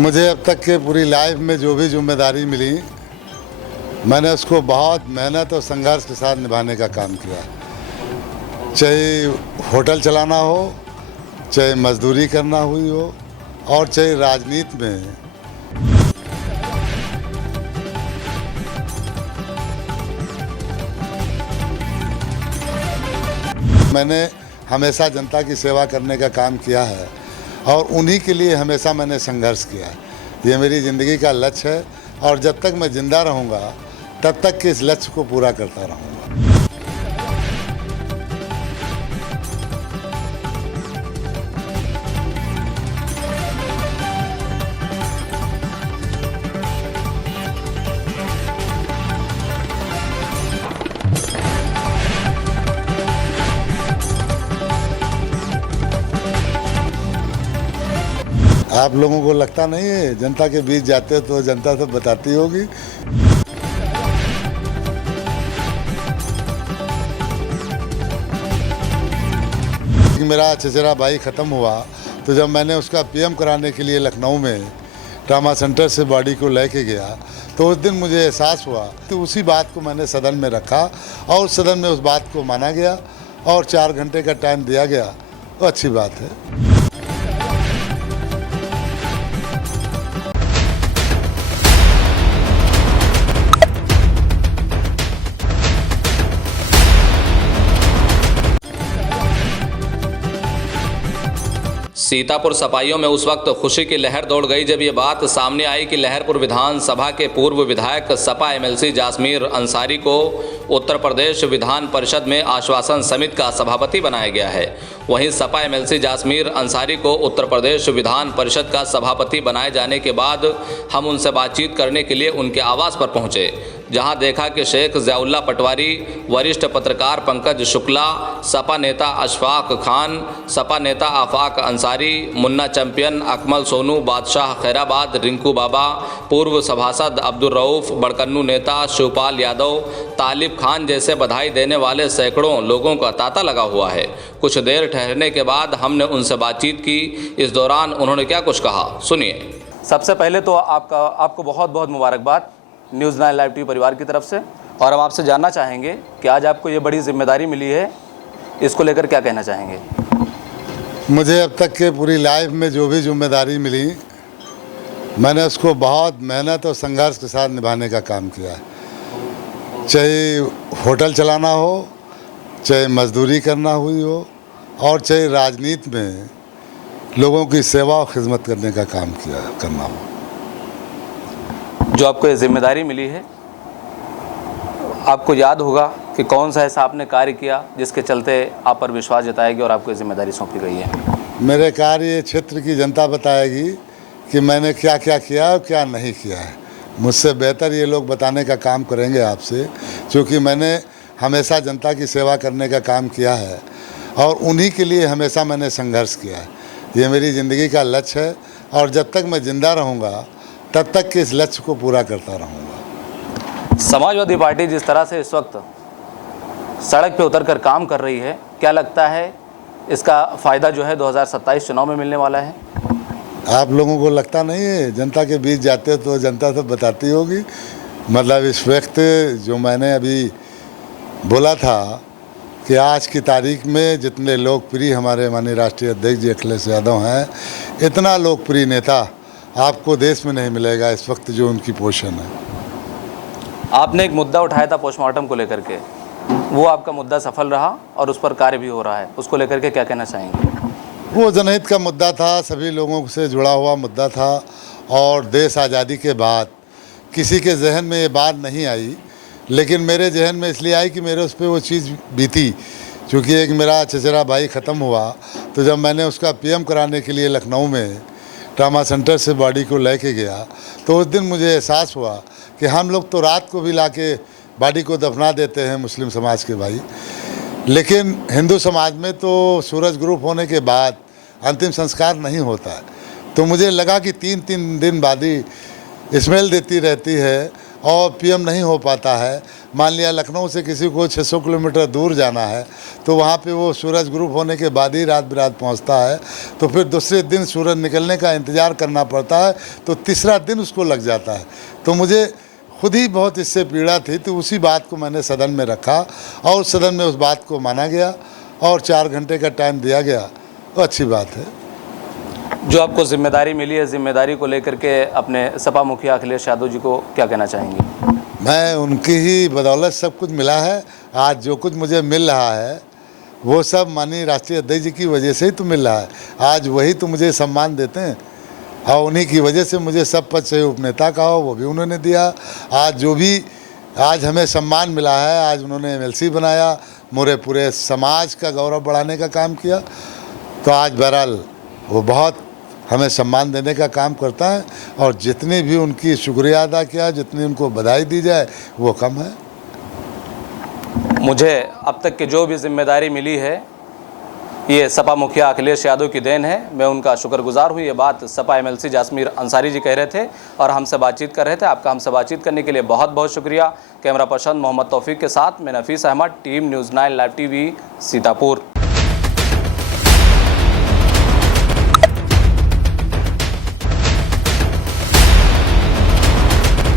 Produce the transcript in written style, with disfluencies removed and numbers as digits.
मुझे अब तक के पूरी लाइफ में जो भी जिम्मेदारी मिली, मैंने उसको बहुत मेहनत और संघर्ष के साथ निभाने का काम किया। चाहे होटल चलाना हो, चाहे मजदूरी करना हुई हो, और चाहे राजनीति में। मैंने हमेशा जनता की सेवा करने का काम किया है और उन्हीं के लिए हमेशा मैंने संघर्ष किया है। ये मेरी ज़िंदगी का लक्ष्य है और जब तक मैं ज़िंदा रहूँगा तब तक के इस लक्ष्य को पूरा करता रहूँगा। आप लोगों को लगता नहीं है जनता के बीच जाते हो तो जनता सब बताती होगी। मेरा चचेरा भाई ख़त्म हुआ तो जब मैंने उसका पीएम कराने के लिए लखनऊ में ट्रामा सेंटर से बॉडी को लेके गया तो उस दिन मुझे एहसास हुआ। तो उसी बात को मैंने सदन में रखा और सदन में उस बात को माना गया और 4 घंटे का टाइम दिया गया। तो अच्छी बात है। सीतापुर सपाइयों में उस वक्त खुशी की लहर दौड़ गई जब ये बात सामने आई कि लहरपुर विधानसभा के पूर्व विधायक सपा एमएलसी जासमीर अंसारी को उत्तर प्रदेश विधान परिषद में आश्वासन समिति का सभापति बनाया गया है। वहीं सपा एमएलसी जासमीर अंसारी को उत्तर प्रदेश विधान परिषद का सभापति बनाए जाने के बाद हम उनसे बातचीत करने के लिए उनके आवास पर पहुंचे, जहां देखा कि शेख ज़ियाउल्लाह पटवारी, वरिष्ठ पत्रकार पंकज शुक्ला, सपा नेता अशफाक खान, सपा नेता आफाक अंसारी, मुन्ना चैंपियन, अकमल सोनू, बादशाह खैराबाद, रिंकू बाबा, पूर्व सभासद अब्दुल रऊफ, बड़कन्नू नेता शिवपाल यादव, तालिब खान जैसे बधाई देने वाले सैकड़ों लोगों का तांता लगा हुआ है। कुछ देर ठहरने के बाद हमने उनसे बातचीत की। इस दौरान उन्होंने क्या कुछ कहा, सुनिए। सबसे पहले तो आपको बहुत बहुत मुबारकबाद न्यूज़ 9 लाइव टीवी परिवार की तरफ से। और हम आपसे जानना चाहेंगे कि आज आपको ये बड़ी जिम्मेदारी मिली है, इसको लेकर क्या कहना चाहेंगे? मुझे अब तक के पूरी लाइफ में जो भी जिम्मेदारी मिली, मैंने उसको बहुत मेहनत और संघर्ष के साथ निभाने का काम किया। चाहे होटल चलाना हो, चाहे मजदूरी करना हुई हो, और चाहे राजनीति में लोगों की सेवा और खिदमत करने का काम करना हो। जो आपको ये जिम्मेदारी मिली है, आपको याद होगा कि कौन सा ऐसा आपने कार्य किया जिसके चलते आप पर विश्वास जताया गया और आपको ये जिम्मेदारी सौंपी गई है? मेरे कार्य क्षेत्र की जनता बताएगी कि मैंने क्या क्या किया और क्या नहीं किया है। मुझसे बेहतर ये लोग बताने का काम करेंगे आपसे, क्योंकि मैंने हमेशा जनता की सेवा करने का काम किया है और उन्हीं के लिए हमेशा मैंने संघर्ष किया है। ये मेरी ज़िंदगी का लक्ष्य है और जब तक मैं ज़िंदा रहूँगा तब तक के इस लक्ष्य को पूरा करता रहूँगा। समाजवादी पार्टी जिस तरह से इस वक्त सड़क पे उतरकर काम कर रही है, क्या लगता है इसका फ़ायदा जो है 2027 चुनाव में मिलने वाला है? आप लोगों को लगता नहीं है जनता के बीच जाते हो तो जनता सब बताती होगी। मतलब इस वक्त जो मैंने अभी बोला था कि आज की तारीख में जितने लोकप्रिय हमारे माननीय राष्ट्रीय अध्यक्ष जी अखिलेश यादव हैं, इतना लोकप्रिय नेता आपको देश में नहीं मिलेगा इस वक्त जो उनकी पोजीशन है। आपने एक मुद्दा उठाया था पोस्टमार्टम को लेकर के, वो आपका मुद्दा सफल रहा और उस पर कार्य भी हो रहा है, उसको लेकर के क्या कहना चाहेंगे? वो जनहित का मुद्दा था, सभी लोगों से जुड़ा हुआ मुद्दा था और देश आज़ादी के बाद किसी के जहन में ये बात नहीं आई, लेकिन मेरे जहन में इसलिए आई कि मेरे उस पर वो चीज़ बीती। क्योंकि एक मेरा चचेरा भाई ख़त्म हुआ तो जब मैंने उसका पीएम कराने के लिए लखनऊ में ट्रामा सेंटर से बॉडी को लेके गया तो उस दिन मुझे एहसास हुआ कि हम लोग तो रात को भी लाके बॉडी को दफना देते हैं मुस्लिम समाज के भाई, लेकिन हिंदू समाज में तो सूरज ग्रुप होने के बाद अंतिम संस्कार नहीं होता है। तो मुझे लगा कि 3-3 दिन बाद ही स्मेल देती रहती है और पीएम नहीं हो पाता है, मान लिया लखनऊ से किसी को 600 किलोमीटर दूर जाना है तो वहाँ पे वो सूरज ग्रुप होने के बाद ही रात बिरात पहुँचता है, तो फिर दूसरे दिन सूरज निकलने का इंतज़ार करना पड़ता है, तो तीसरा दिन उसको लग जाता है। तो मुझे खुद ही बहुत इससे पीड़ा थी, तो उसी बात को मैंने सदन में रखा और सदन में उस बात को माना गया और 4 घंटे का टाइम दिया गया, तो अच्छी बात है। जो आपको जिम्मेदारी मिली है, जिम्मेदारी को लेकर के अपने सपा मुखिया अखिलेश यादव जी को क्या कहना चाहेंगे? मैं उनकी ही बदौलत सब कुछ मिला है। आज जो कुछ मुझे मिल रहा है वो सब माननीय राष्ट्रीय अध्यक्ष जी की वजह से ही तो मिल रहा है। आज वही तो मुझे सम्मान देते हैं और उन्हीं की वजह से मुझे सब पद से उपनेता का हो वो भी उन्होंने दिया। आज जो भी आज हमें सम्मान मिला है, आज उन्होंने MLC बनाया, मोरे पूरे समाज का गौरव बढ़ाने का काम किया, तो आज बहरहाल वो बहुत हमें सम्मान देने का काम करता है और जितनी भी उनकी शुक्रिया अदा किया, जितनी उनको बधाई दी जाए वो कम है। मुझे अब तक की जो भी जिम्मेदारी मिली है ये सपा मुखिया अखिलेश यादव की देन है, मैं उनका शुक्रगुजार हूँ। ये बात सपा MLC जासमीर अंसारी जी कह रहे थे और हमसे बातचीत कर रहे थे। आपका हमसे बातचीत करने के लिए बहुत बहुत शुक्रिया। कैमरा पर्सन मोहम्मद तौफीक के साथ मैं Nafees Ahmad, team news 9 live TV Sitapur.